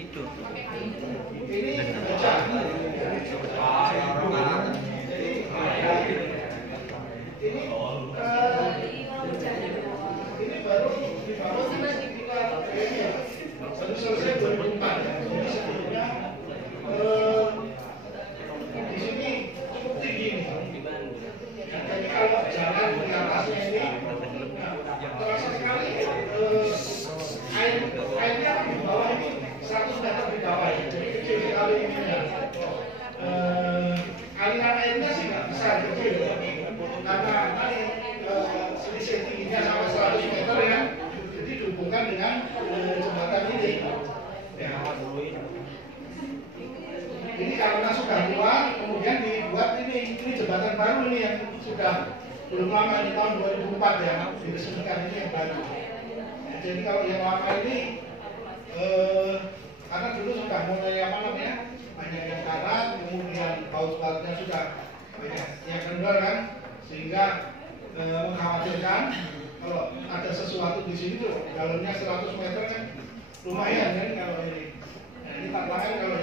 itu. Ini baca. Ini baru dibangun baru selesai 2004 ya. Jadi sebelumnya di sini cukup tinggi nih. Jadi kalau jalan di atasnya ini terasa sekali airnya di bawah ini 100 meter di bawah ya. Jadi kecil sekali ini ya. Aliran airnya sih nggak besar, kecil ya. Karena selisih tingginya sama 100 meter ya. Jadi dihubungkan dengan jembatan ini. Ya. Ini karena sudah tua, kemudian dibuat ini jembatan baru ini yang sudah belum lama di tahun 2004 ya, diresmikan ini yang baru. Ya, jadi kalau yang lama ini karena dulu sudah mulai banyak yang karat, kemudian baut-bautnya sudah banyak yang kendor kan, sehingga mengkhawatirkan kalau ada sesuatu di sini tuh dalamnya 100 meter kan lumayan kan kalau ini. Nah, ini tantangan kalau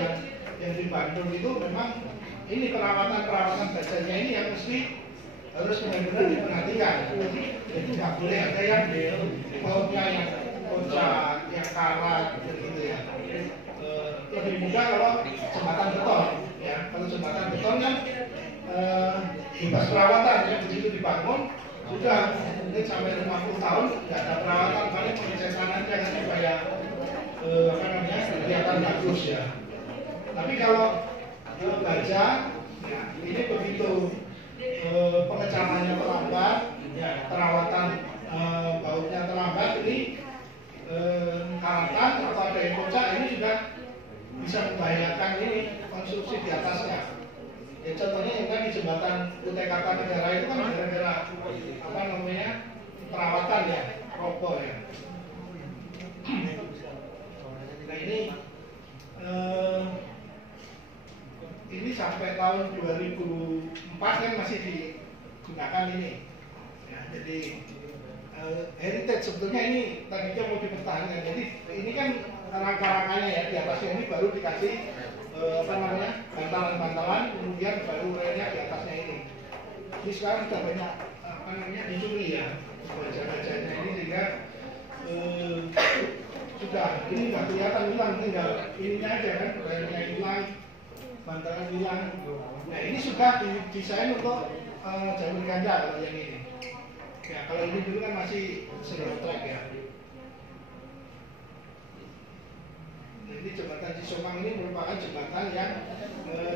yang di Bandung itu memang ini perawatan bajanya ini yang mesti harus benar-benar diperhatikan. Jadi nggak boleh ada yang bautnya yang kocak, yang karat gitu ya. Lebih mudah kalau jembatan beton ya. Kalau jembatan beton kan bebas perawatan ya, begitu dibangun sudah mungkin sampai 50 tahun nggak ada perawatan, paling pengecekan aja kan supaya kelihatan bagus ya. Tapi kalau baja ya, ini begitu pengecamannya terlambat ya, perawatan bautnya terlambat, ini karatan atau ada yang kocak ini juga bisa membahayakan ini konstruksi di atasnya. Ya, contohnya yang kan di jembatan Kutai Kartanegara itu kan gara-gara perawatan ya, roboh ya. Nah ini sampai tahun 2004 kan masih digunakan ini. Ya, jadi heritage sebetulnya ini tadinya mau dipertahankan. Jadi ini kan rangka-rangkanya ya, di atasnya ini baru dikasih bantalan-bantalan, kemudian baru relnya di atasnya ini. Ini sekarang sudah banyak dicuri ya baja-bajanya ini, sehingga sudah ini nggak kelihatan hilang, tinggal ininya aja kan, relnya hilang, bantalan hilang. Nah ini sudah didesain untuk jalur ganja kalau yang ini. Ya kalau ini dulu kan masih single track ya. Jadi jembatan Cisomang ini merupakan jembatan yang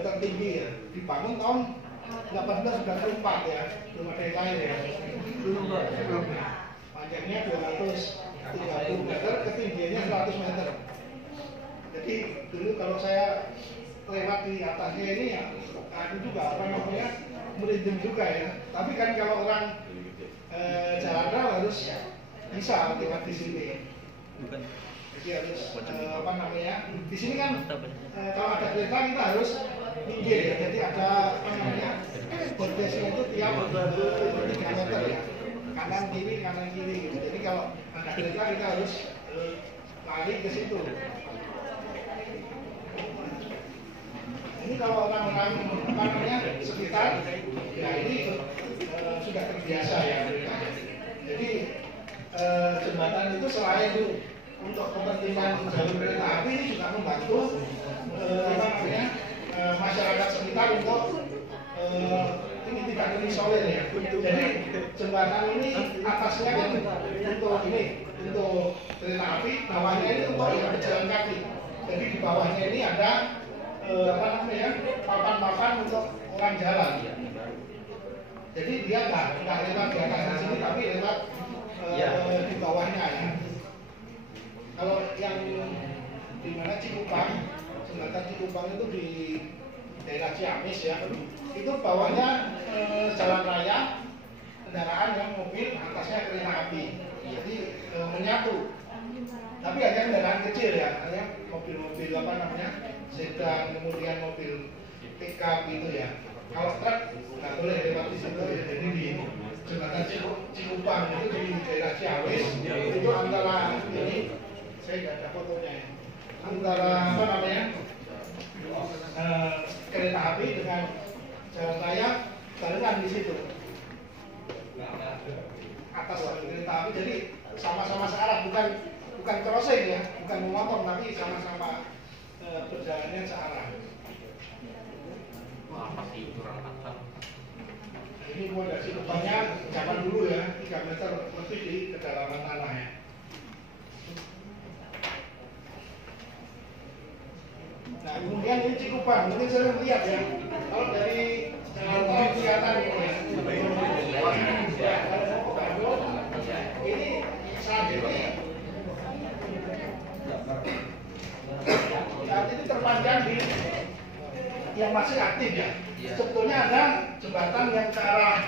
tertinggi ya. Dibangun tahun 1894 ya, belum ada yang lain ya. Belum. Panjangnya 230 meter, ketinggiannya 100 meter. Jadi dulu kalau saya lewat di atasnya ini ya, aku juga merinding juga ya. Tapi kan kalau orang jalan harus bisa lewat di sini. Jadi harus di sini kan kalau ada kereta kita harus minggir ya. Jadi ada bordesnya itu tiap 3 meter ya, kanan kiri gitu. Jadi kalau ada kereta kita harus lari ke situ. Ini kalau orang-orang sekitar ya ini sudah terbiasa ya. Jadi jembatan itu selain itu untuk kepentingan jalur kereta api, ini juga membantu masyarakat sekitar untuk ini tidak terisolir ya. Jadi jembatan ini atasnya kan untuk kereta api, bawahnya ini untuk yang berjalan kaki. Jadi di bawahnya ini ada papan-papan untuk orang jalan. Jadi dia nggak lewat di atas sini, tapi lewat di bawahnya ya. Kalau yang di mana Cikupang, jembatan Cikupang itu di daerah Ciamis ya, itu bawahnya jalan raya, kendaraan yang mobil, atasnya kereta api. Jadi menyatu. Tapi hanya kendaraan kecil ya, hanya mobil-mobil sedan, kemudian mobil pickup gitu ya. Kalau truk nggak boleh lewat di situ ya. Jadi di jembatan Cikupang itu di daerah Ciamis itu antara ini, saya nggak ada fotonya ya. antara apa namanya kereta api dengan jalan raya barengan di situ atas kereta api, jadi sama-sama searah, bukan crossing ya, bukan memotong, tapi sama-sama berjalannya searah. Apa sih kurang patah? Ini modasi depannya zaman dulu ya, 3 meter lebih di kedalaman tanah ya. Nah kemudian ini Cikupan, mungkin sering lihat ya, kalau dari jalan tol kelihatan ini saat ini terpanjang di yang masih aktif ya. Sebetulnya ada jembatan yang ke arah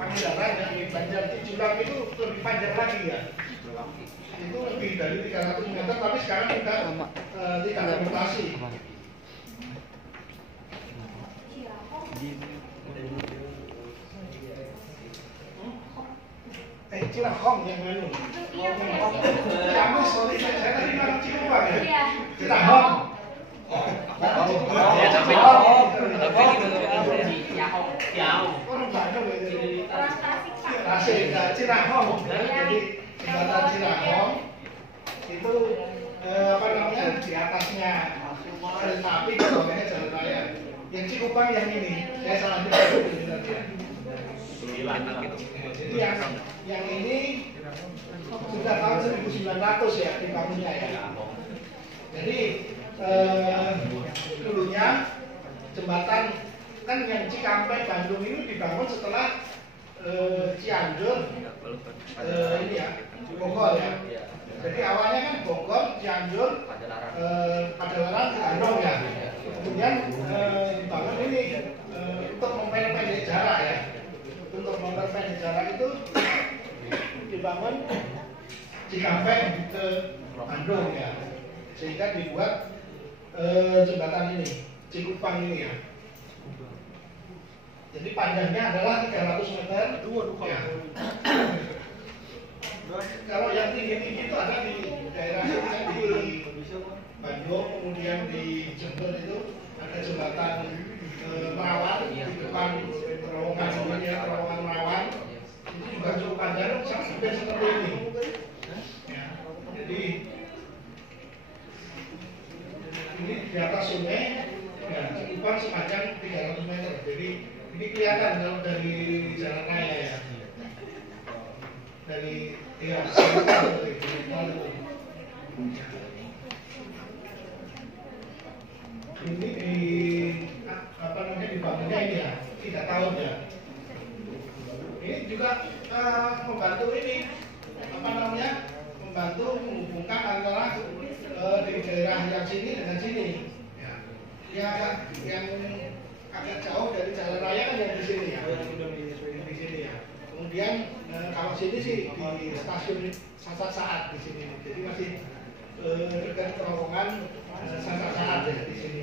Pangandaran yang di Banjarnegara itu lebih panjang lagi ya. Itu lebih dari 300 meter, tapi sekarang kita tidak beroperasi. Cirahom yang mana? Kamu sorry, saya tadi bilang Cikupa ya. Cirahom. Orang Bandung ya, jadi Tasik, Cirahom. Jadi jembatan Cirahom itu apa namanya, di atasnya kereta api, di bawahnya jalan raya. Yang Cikupang yang ini, saya salah juga jadi yang ini sudah tahun 1900 ya dibangunnya ya. Jadi dulunya jembatan kan yang Cikampek Bandung ini dibangun setelah Cianjur ini ya, Bogor ya. Jadi awalnya kan Bogor, Cianjur, Padalarang, Bandung ya. Kemudian dibangun ini untuk memperpendek jarak ya. Untuk memperpendek jarak itu dibangun Cikampek ke Bandung ya. Sehingga dibuat jembatan ini, Cikupang ini ya. Jadi panjangnya adalah 300 meter. Ya. Kalau yang tinggi-tinggi itu ada di daerah di Bandung, kemudian di Jember itu ada jembatan Merawan di depan terowongan ini ya, terowongan Merawan. Itu juga cukup panjang sampai seperti ini. Ya. Jadi ini di atas sungai, ya, Cikupang sepanjang 300 meter. Jadi ini kelihatan kalau dari jalan raya ya. Dari ya, ini di apa namanya dibangunnya ini ya 3 tahun ya. Ini juga membantu ini apa namanya, membantu menghubungkan antara di daerah yang sini dengan sini. Ya, yang agak jauh dari jalan raya kan yang di sini ya, di sini ya. Kemudian kalau sini sih di stasiun Sasak-Saat di sini, jadi masih dekat terowongan Sasak-Saat ya di sini.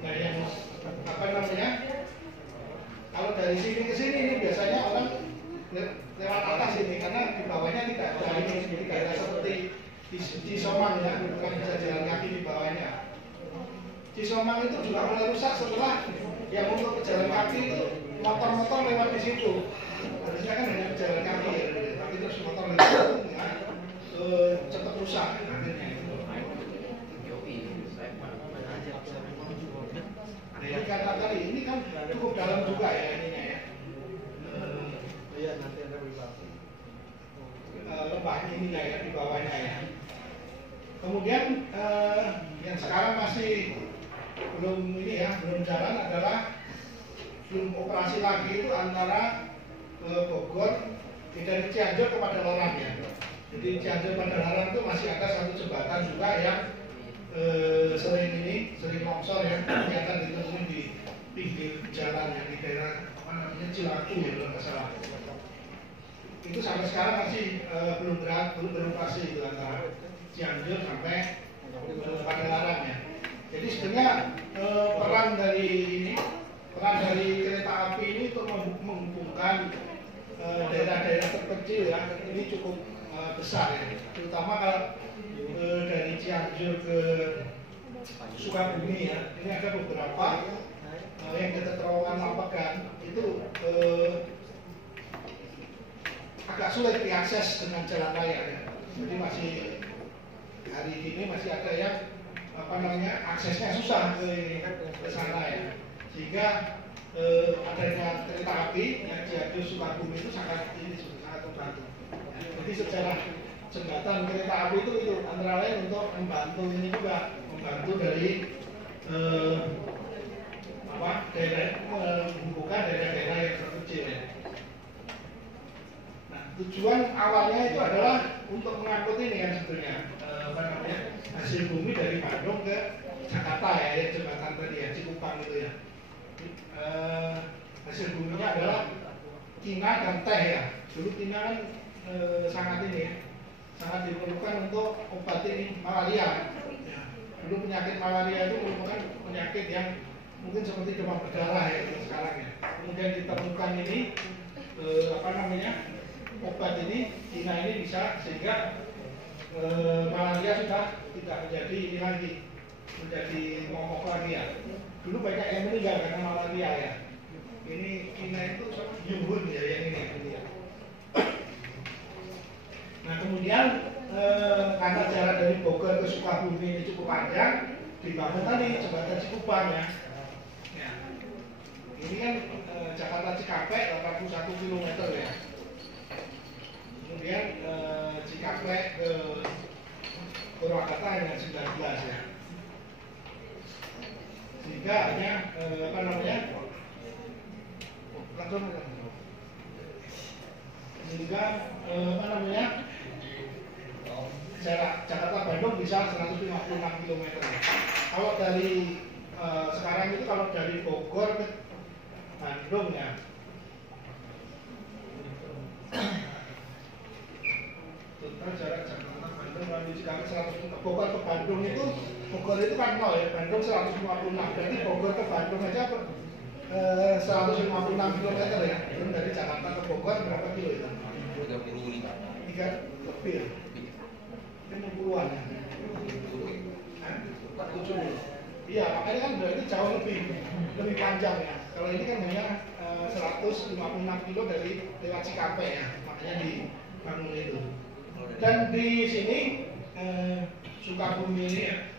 Nah yang apa namanya, kalau dari sini ke sini ini biasanya orang lewat atas ini karena di bawahnya tidak ada ini, tidak ada seperti di Somang ya, bukan bisa jalan kaki di bawahnya. Cisomang itu juga mulai rusak setelah yang untuk pejalan kaki itu motor-motor lewat di situ. Harusnya kan hanya pejalan kaki ya, tapi terus motor lewat itu ya, cepat rusak akhirnya itu. Jadi karena tadi ini kan cukup dalam juga ya ininya ya. Iya nanti ada lembahnya ini ya di bawahnya ya. Kemudian yang sekarang masih belum ini ya, belum jalan adalah belum operasi lagi itu antara Bogor dari Cianjur ke Padalarang ya. Jadi Cianjur Padalarang itu masih ada satu jembatan juga yang sering longsor ya, kelihatan itu di pinggir jalan ya, di daerah apa namanya Cilaku ya kalau nggak salah. Itu sampai sekarang masih belum beroperasi itu antara Cianjur sampai Padalarang ya. Jadi sebenarnya peran dari kereta api ini untuk menghubungkan daerah-daerah terpencil ya ini cukup besar ya, terutama kalau dari Cianjur ke Sukabumi ya, ini ada beberapa yang dekat terowongan Lampagan itu agak sulit diakses dengan jalan raya ya. Jadi masih hari ini masih ada yang aksesnya susah ke sana ya, sehingga adanya kereta api yang Cianjur Sukabumi itu sangat membantu. Jadi sejarah jembatan kereta api itu antara lain untuk membantu ini juga, membantu dari daerah menghubungkan daerah-daerah yang terpencil ya. Nah, tujuan awalnya itu adalah untuk mengangkut ini kan sebetulnya hasil bumi dari Bandung ke Jakarta ya, yang jembatan tadi ya, Cikupang itu ya. Hasil buminya adalah tina dan teh ya. Dulu tina kan sangat ini ya, sangat diperlukan untuk obat ini malaria ya. Dulu penyakit malaria itu merupakan penyakit yang mungkin seperti demam berdarah ya sekarang ya. Kemudian ditemukan ini obat ini tina ini bisa sehingga malaria sudah tidak menjadi ini lagi, menjadi momok lagi ya. Dulu banyak yang meninggal karena malaria ya. Ini tina itu yuhun ya yang ini ya. Nah kemudian karena jarak dari Bogor ke Sukabumi ini cukup panjang, dibangun tadi jembatan Cikupang ya. Ini kan Jakarta Cikampek 81 km ya. Kemudian Cikampek ke Purwakarta hanya 19 ya. Sehingga hanya jarak Jakarta Bandung bisa 156 km. Kalau dari sekarang itu kalau dari Bogor ke Bandung ya, total jarak Jakarta Bandung melalui Cikampek 100. Bogor ke Bandung itu, Bogor itu kan 0 ya, Bandung 156. Berarti Bogor ke Bandung aja 156 km ya. Belum dari Jakarta ke Bogor berapa kilo itu? 35. 3 lebih ya. 50-an ya. 70. Iya, makanya kan berarti jauh lebih panjang ya. Kalau ini kan hanya 156 kilo dari lewat Cikampek ya, makanya dibangun itu. Dan di sini Sukabumi ini ya,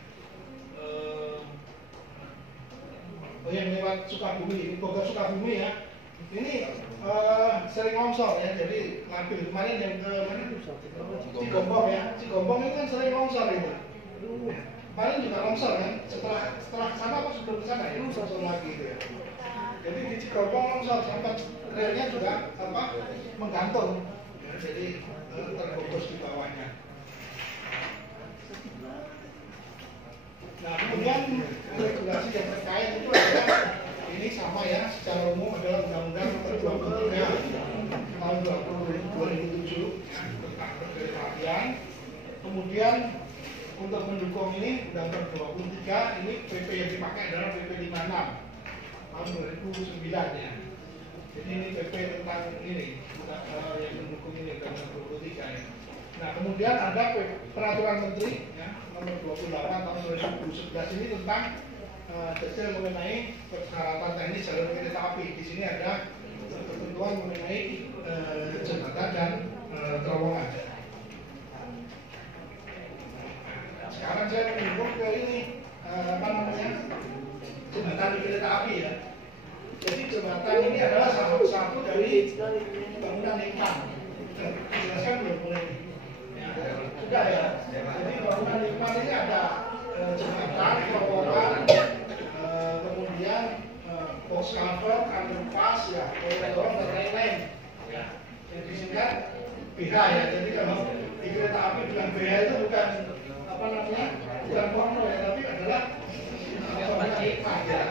yang lewat Sukabumi, Bogor Sukabumi ya, ini sering longsor ya, jadi labil. Kemarin yang ke mana? Cigombong ya, Cigombong itu kan sering longsor itu. Kemarin juga longsor kan, setelah sana apa sebelum kesana ya, longsor lagi gitu ya. Jadi di Cigombong longsor sampai relnya juga menggantung ya, jadi terbungkus di bawahnya. Nah kemudian regulasi yang terkait itu adalah ini sama ya, secara umum adalah Undang-Undang Nomor 23 tahun 2007 ya, tentang perkeretaapian. Kemudian untuk mendukung ini Undang-Undang 23 ini PP yang dipakai adalah PP 56 tahun 2009 ya. Jadi ini PP tentang ini yang mendukung ini Undang-Undang 23 ya. Nah kemudian ada Peraturan Menteri ya, Nomor 28 tahun 2011 ini tentang detail mengenai persyaratan teknis jalur kereta api. Di sini ada ketentuan mengenai jembatan dan terowongan. Sekarang saya menyebut ke ini jembatan di kereta api ya. Jadi jembatan ini adalah salah satu dari bangunan lingkar. Jelaskan belum boleh? Ya, sudah ya. Jadi bangunan lingkar ini ada jembatan, terowongan, kemudian box cover, underpass ya, koridor dan lain-lain. Ya, yang disingkat BH ya. Jadi kalau di kereta api bilang BH itu bukan bukan porno ya, tapi adalah bangunan hikmah ya.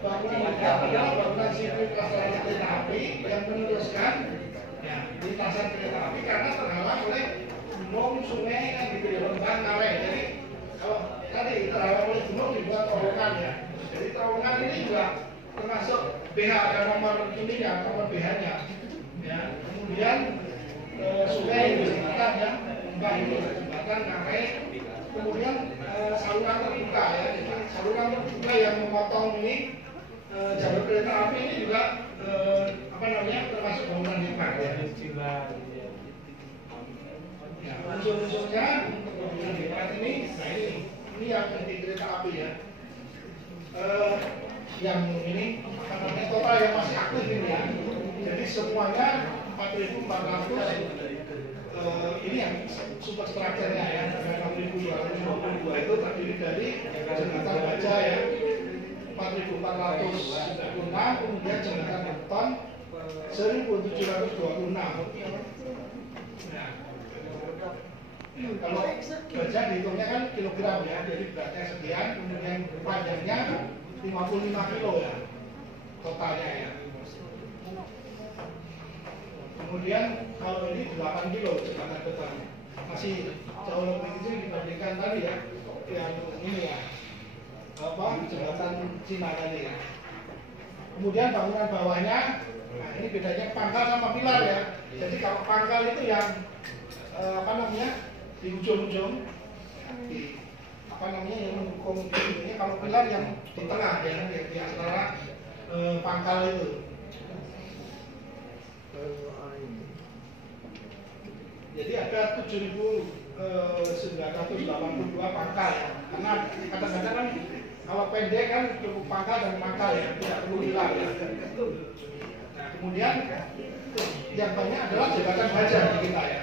Bangunan hikmah adalah bangunan sipil prasarana kereta api yang meneruskan ya, lintasan kereta api karena terhalang oleh gunung, sungai, kan gitu ya, lembah, kawah. Jadi kalau tadi terhalang oleh gunung dibuat terowongan ya. Jadi terowongan ini juga termasuk BH ada nomor ini ya, nomor BH-nya. Ya, kemudian sungai itu jembatan ya, enggak itu jembatan ngarai. Kemudian saluran terbuka ya, jadi saluran terbuka yang memotong ini jalur kereta api ini juga termasuk bangunan hikmat ya. Ya, unsur-unsurnya untuk bangunan hikmat ini, nah ini yang di kereta api ya. Yang ini total yang masih aktif ini ya. Jadi semuanya 4.400 ini yang super structure-nya ya. 6.222 itu terdiri dari jembatan baja ya 4.436, kemudian jembatan beton 1.726. Nah, kalau baja dihitungnya kan kilogram ya, jadi beratnya sekian, kemudian panjangnya 55 kilo ya totalnya ya. Kemudian kalau ini 8 kilo jembatan beton, masih jauh lebih kecil dibandingkan tadi ya, yang ini ya, jembatan Cina tadi ya. Kemudian bangunan bawahnya, nah ini bedanya pangkal sama pilar ya. Jadi kalau pangkal itu yang di ujung-ujung, yang mendukung ini, kalau pilar yang di tengah ya, di antara pangkal itu. Jadi ada 7.982 pangkal ya. Karena kadang-kadang kan kalau pendek kan cukup pangkal dan pangkal ya, tidak perlu pilar ya. Nah kemudian yang banyak adalah jembatan baja di kita ya.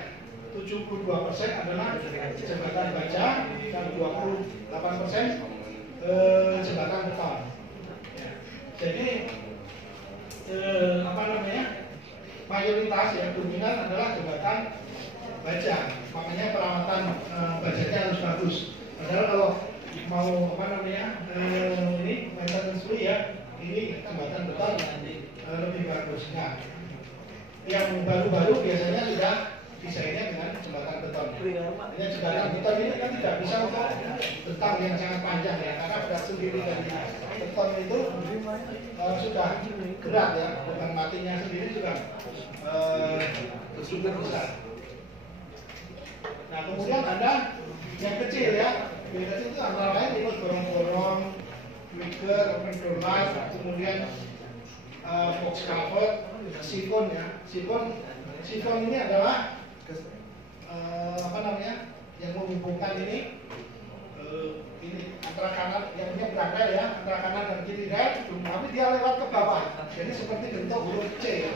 72% adalah jembatan baja dan 28% jembatan beton. Ya. Jadi mayoritas ya dominan adalah jembatan baja. Makanya perawatan bajanya harus bagus. Padahal kalau mau ini maintenance free ya, ini jembatan beton lebih bagus. Nah, yang baru-baru biasanya sudah desainnya dengan jembatan beton. Ini jembatan beton ini kan tidak bisa untuk bentang yang sangat panjang ya, karena berat sendiri dari beton itu sudah berat ya, beban matinya sendiri juga cukup besar. Nah kemudian ada yang kecil ya, yang kecil itu antara lain ikut gorong-gorong, wicker, open door light, kemudian box cover, sifon ya. Sifon ini adalah yang menghubungkan ini antara kanan, yang punya berangkai ya, antara kanan dan kiri rel, tapi dia lewat ke bawah, jadi seperti bentuk huruf C ya.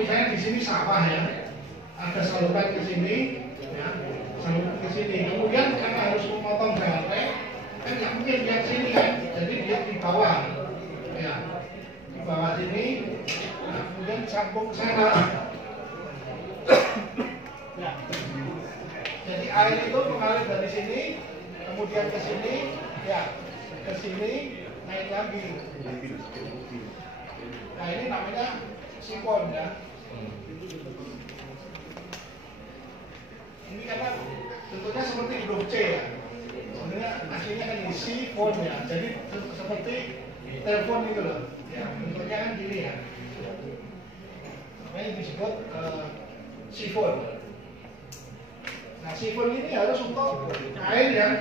Misalnya di sini sawah ya, ada saluran ke sini, ya, saluran ke sini. Kemudian karena harus memotong rantai, kan nggak mungkin lihat sini kan, jadi dia di bawah, ya, di bawah sini. Nah, kemudian sambung sana. Ya. Jadi air itu mengalir dari sini, kemudian ke sini, ya, ke sini, naik lagi. Nah ini namanya sifon ya. Ini karena bentuknya seperti huruf C ya. Sebenarnya aslinya kan ini sifon ya. Jadi seperti telepon itu loh. Ya, bentuknya kan gini ya. Makanya disebut sifon. Nah sifon ini harus untuk air yang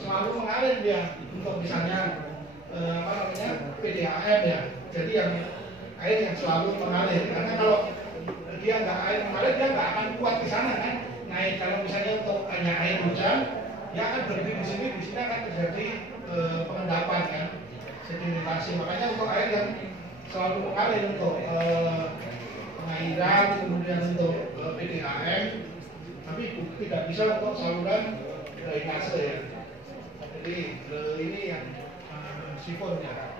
selalu mengalir dia. Untuk misalnya PDAM ya. Jadi yang air yang selalu mengalir, karena kalau dia nggak air mengalir dia nggak akan kuat di sana kan. Naik kalau misalnya untuk hanya air hujan dia akan berhenti di sini akan terjadi pengendapan kan, sedimentasi. Makanya untuk air yang selalu mengalir untuk pengairan, kemudian untuk PDAM, tapi tidak bisa untuk saluran drainase ya. Jadi ini yang sifonnya.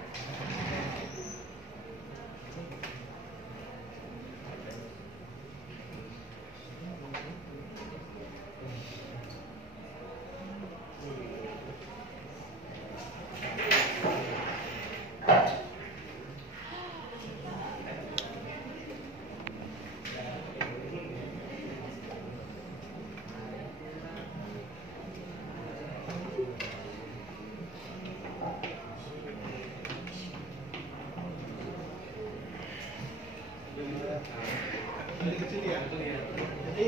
Jadi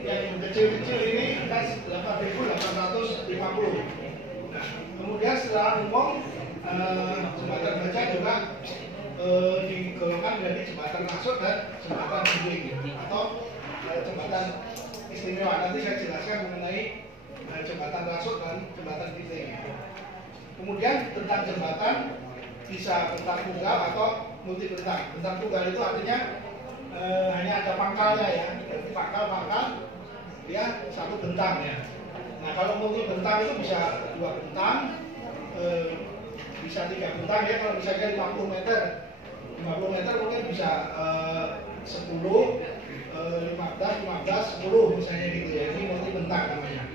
yang kecil-kecil ini kas 8.850. Nah, kemudian secara umum jembatan baja juga digolongkan dari jembatan rasut dan jembatan dinding atau jembatan istimewa. Nanti saya jelaskan mengenai jembatan rasut dan jembatan dinding. Kemudian bentang jembatan bisa bentang tunggal atau multi bentang. Bentang tunggal itu artinya hanya ada pangkalnya ya, jadi pangkal dia satu bentang ya. Nah kalau multi bentang itu bisa 2 bentang, bisa 3 bentang ya. Kalau misalnya 50 meter mungkin bisa 10, 15, 10 misalnya gitu ya. Ini multi bentang namanya.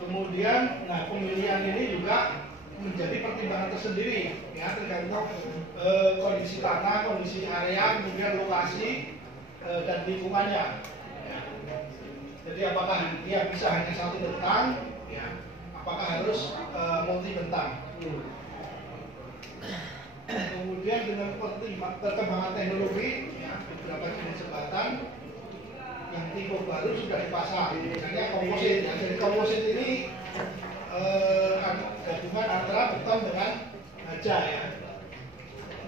Kemudian, nah pemilihan ini juga menjadi pertimbangan tersendiri ya, tergantung kondisi tanah, kondisi area, kemudian lokasi dan lingkungannya ya. Jadi apakah dia bisa hanya satu bentang ya, apakah harus multi bentang. Kemudian dengan perkembangan teknologi ya, beberapa jenis jembatan yang tipe baru sudah dipasang, misalnya komposit ya. Jadi komposit ini gabungan antara beton dengan baja ya.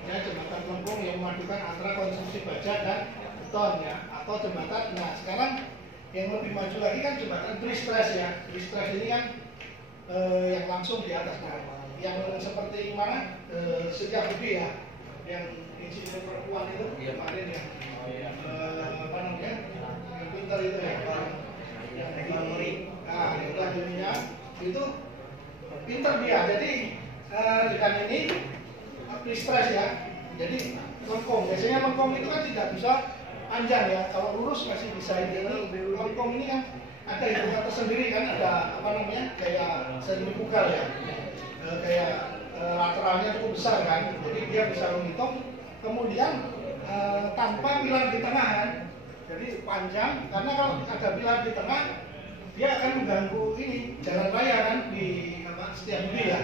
Ya, jembatan lengkung yang memadukan antara konstruksi baja dan beton ya, atau jembatan. Nah sekarang yang lebih maju lagi kan jembatan pre-stress ya. Pre-stress ini kan yang langsung di atas yang seperti mana sejak Budi ya, yang insinyur perempuan itu kemarin yang apa namanya, yang pintar itu ya, yang nah itu akhirnya itu pinter dia. Jadi dengan ini pre-stress ya. Jadi lengkung, biasanya lengkung itu kan tidak bisa panjang ya. Kalau lurus masih bisa ini. Lengkung ini kan ada hitungan tersendiri kan, ada apa namanya, kayak sentrifugal ya, kayak lateralnya cukup besar kan. Jadi dia bisa menghitung. Kemudian tanpa pilar di tengah kan. Jadi panjang, karena kalau ada pilar di tengah dia akan mengganggu ini jalan raya kan di Setiabudi ya,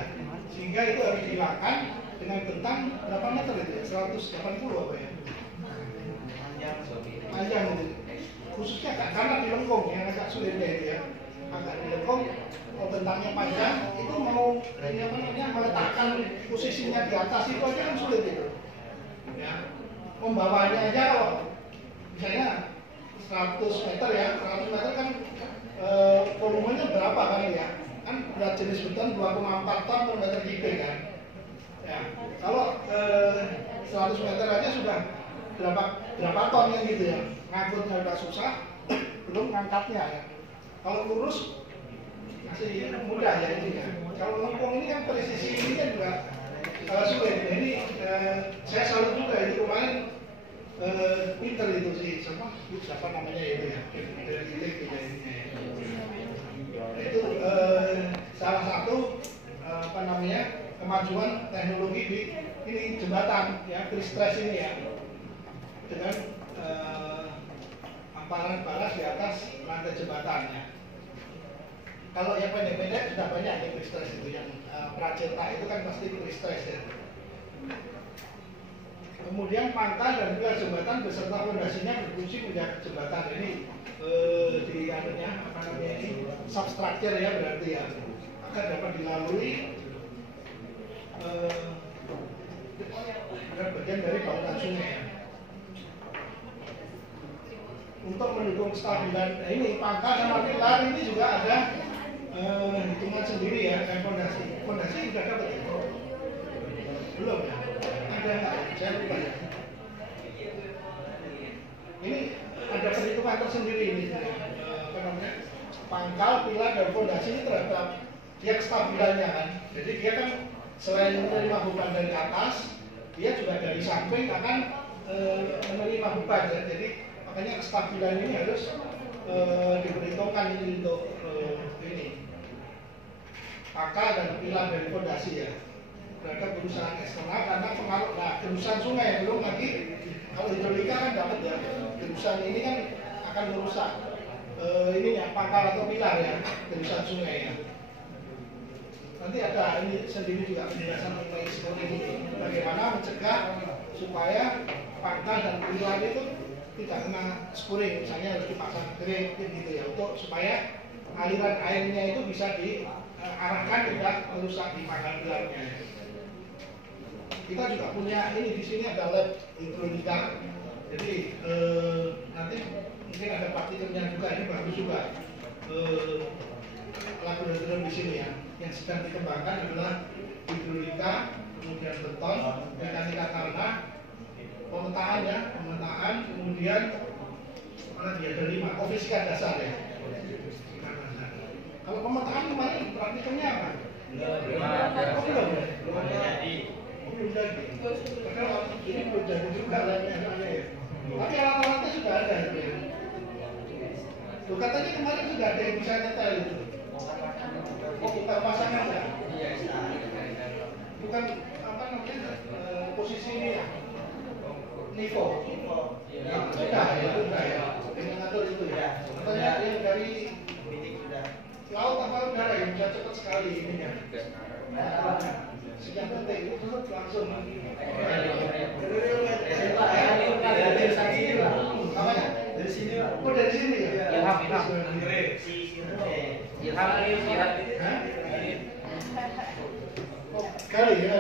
sehingga itu harus dihilangkan dengan bentang berapa meter itu ya? 180 apa ya? Panjang itu. Khususnya karena di lengkung yang agak sulit ya itu ya. Agak di lengkung, kalau bentangnya panjang itu mau ini apa namanya, meletakkan posisinya di atas itu aja kan sulit itu. Ya. Membawanya aja kalau misalnya 100 meter ya, 100 meter kan volumenya berapa kan ya? Kan berat jenis beton 2,4 ton per meter kubik kan. Ya, kalau 100 meter aja sudah berapa ton yang gitu ya. Ngangkutnya udah susah, belum ngangkatnya ya. Kalau lurus masih mudah ya ini ya. Kalau lengkung ini kan presisi ini kan juga sulit. Nah, ini saya salut juga itu kemarin pinter itu sih, siapa namanya itu ya, dari titik itu salah satu apa namanya, kemajuan teknologi di ini jembatan ya, pre-stress ini ya, dengan hamparan balas di atas lantai jembatannya. Kalau yang pendek-pendek sudah banyak yang pre-stress itu, yang pracetak itu kan pasti pre-stress ya. Kemudian pangkal dan pilar jembatan beserta fondasinya berfungsi menjaga jembatan ini di anunya apa namanya ini substructure ya, berarti ya, agar dapat dilalui bagian dari bangunan sungai ya. untuk mendukung kestabilan ini pangkal sama pilar ini juga ada hitungan sendiri ya, fondasi sudah dapat ya? Belum ya? Ada nggak? Saya lupa ya. Ini ada perhitungan tersendiri ini, apa namanya? Pangkal, pilar, dan fondasi ini terhadap dia kestabilannya kan. Jadi dia kan selain menerima beban dari atas, dia juga dari samping akan menerima beban ya. Jadi makanya kestabilan ini harus diperhitungkan ini untuk ini pangkal dan pilar dari fondasi ya terhadap kerusakan eksternal karena pengaruh kerusakan sungai belum lagi kalau hidrolika kan dapat ya kerusakan ini kan akan merusak ini ya pangkal atau pilar ya kerusakan sungai ya. Nanti ada ini sendiri juga penjelasan mengenai seperti ini bagaimana mencegah supaya pangkal dan pilar itu tidak kena spuring, misalnya harus dipasang grate gitu ya untuk supaya aliran airnya itu bisa diarahkan tidak merusak di pangkal pilarnya. Kita juga punya ini di sini ada lab hidrolika, jadi nanti mungkin ada praktikumnya juga, ini bagus juga. Laboratorium di sini ya, yang sedang dikembangkan adalah hidrolika, kemudian beton, mekanika tanah, pemetaan, kemudian mana dia ada 5, fisika dasar ya. Kalau pemetaan kemarin praktikumnya apa? Belum jadi. Padahal ini belum jadi juga lainnya ya. Tapi alat-alatnya sudah ada ya. Loh, katanya kemarin sudah ada yang bisa nyetel itu. Oh, bukan pasangan ya? Bukan apa namanya posisi ini ya? Nivo. Sudah ya, sudah ya. Dengan ngatur itu ya. Katanya yang dari laut apa udara yang bisa cepat sekali ini ya. Sekian penting itu langsung. Dari sini Pak. Oh dari sini ya? Ilham. Oh kali ya?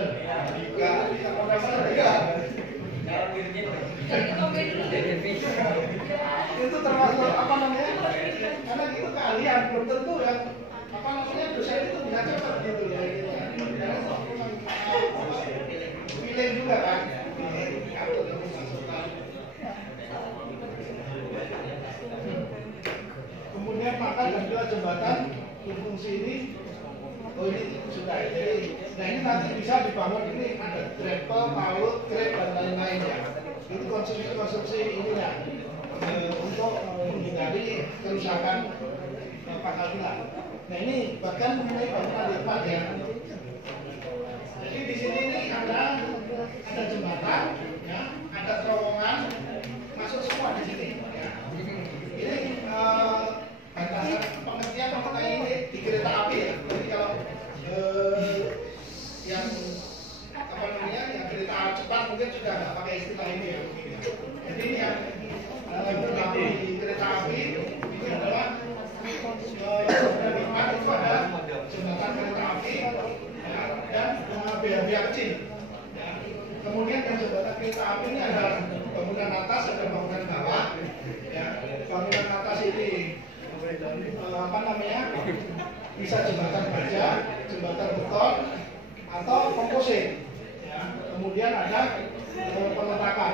Itu termasuk apa namanya? Karena itu keahlian belum tentu ya. Apa namanya dosen itu bisa cepat gitu ya. Feeling juga kan. Kemudian pangkal dan pilar jembatan fungsi ini, oh ini sudah. Jadi, nah ini nanti bisa dibangun ini ada grapple, paut, crane dan lain-lain ya. Itu konstruksi ininya untuk menghindari kerusakan pangkal pilar. Nah ini bahkan mengenai bangunan depan ya. Jadi di sini ini ada jembatan, ya, ada terowongan, masuk semua di sini. Ya. Ini batasan pengertian mengenai ini di kereta api ya. Jadi kalau yang apa namanya, yang kereta cepat mungkin sudah nggak pakai istilah ini ya. Mungkin, ya. Jadi ini yang di kereta api ini adalah depan itu ada jembatan kereta api ya, dan bea kecil. Ya. Kemudian yang jembatan kereta api ini ada bangunan atas, ada bangunan bawah. Ya. Bangunan atas ini apa namanya? Bisa jembatan baja, jembatan beton, atau komposit. Ya. Kemudian ada peletakan.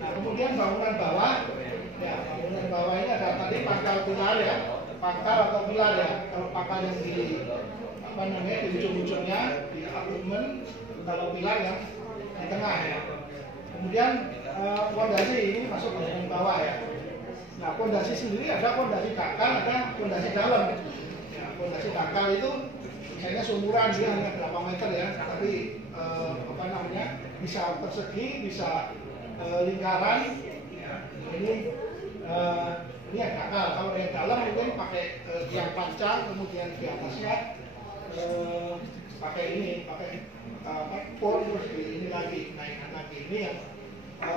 Nah, kemudian bangunan bawah. Ya, bangunan bawah ini ada tadi pangkal pilar ya, pangkal atau pilar ya. Kalau pangkal yang di apa namanya di ujung-ujungnya di abdomen, kalau pilar yang di tengah ya. Kemudian fondasi ini masuk ke bagian bawah ya. Nah, fondasi sendiri ada fondasi dangkal, ada fondasi dalam. Ya, fondasi dangkal itu misalnya sumuran dia hanya berapa meter ya, tapi apa namanya bisa persegi, bisa lingkaran. Ya, ini yang dangkal. Kalau yang dalam mungkin pakai tiang pancang, kemudian di atasnya pakai pon terus ini lagi naikkan lagi. Ini yang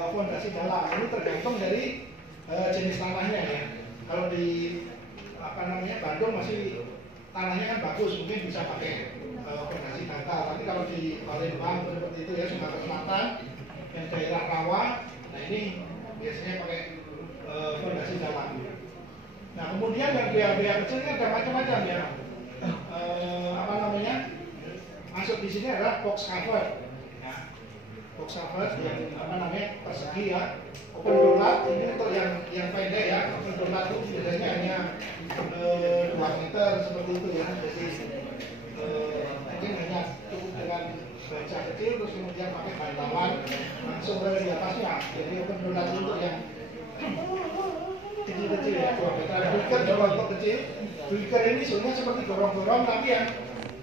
fondasi dalam. Ini tergantung dari jenis tanahnya ya. Kalau di apa namanya Bandung masih tanahnya kan bagus, mungkin bisa pakai fondasi dangkal. Tapi kalau di Palembang seperti itu ya, Sumatera Selatan, yang daerah rawa, nah ini biasanya pakai fondasi jalan. Nah kemudian yang biaya-biaya kecil ini ada macam-macam ya. Apa namanya? Masuk di sini adalah box cover. Ya. Box cover yang apa namanya persegi ya. Open donut ini untuk yang pendek ya. Open donut itu biasanya hanya 2 meter seperti itu ya. Jadi mungkin hanya cukup dengan baja kecil terus kemudian pakai bantalan langsung ke di atasnya. Jadi open donut untuk yang kecil-kecil ya, 2 meter. Breaker juga untuk kecil. Breaker ini sebenarnya seperti gorong-gorong tapi yang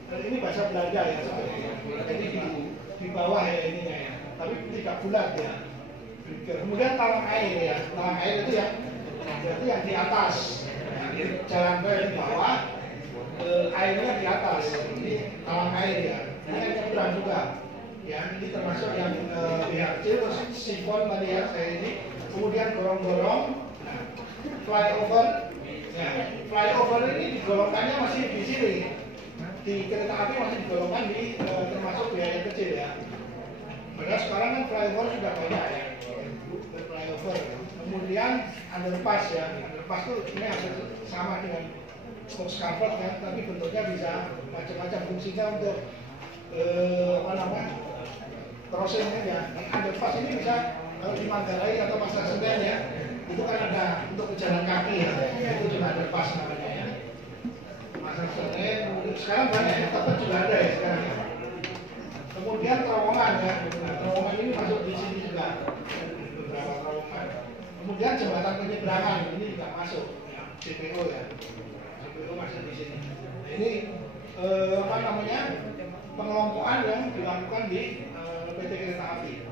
ini bahasa Belanda ya sebenarnya. Jadi di bawah ya ininya ya, tapi tidak bulat ya. Breaker. Kemudian talang air ya, talang air itu ya berarti yang di atas. Ya, jalan rel di bawah, airnya di atas. Ini talang air ya. Ini yang nyebrang juga. Ya, ini termasuk yang kecil terus sifon tadi ya saya ini. Kemudian gorong-gorong. Flyover, ya, flyover ini digolongkannya masih di sini, di kereta api masih digolongkan di termasuk biaya kecil ya. Padahal sekarang kan flyover sudah banyak ya, flyover. Kemudian underpass ya, underpass itu ini hampir sama dengan box cover ya, tapi bentuknya bisa macam-macam fungsinya untuk apa namanya crossing ya. Underpass ini bisa kalau di Manggarai atau Pasar Senen ya. Itu kan ada untuk pejalan kaki ya, itu juga ada pas namanya ya. Pasar Senen, sekarang banyak yang tempat juga ada ya sekarang. Kemudian terowongan ya, nah, terowongan ini masuk di sini juga, beberapa terowongan. Kemudian jembatan penyeberangan ini juga masuk, ya, JPO ya, JPO masuk di sini. Nah, ini apa namanya pengelompokan yang dilakukan di PT Kereta Api.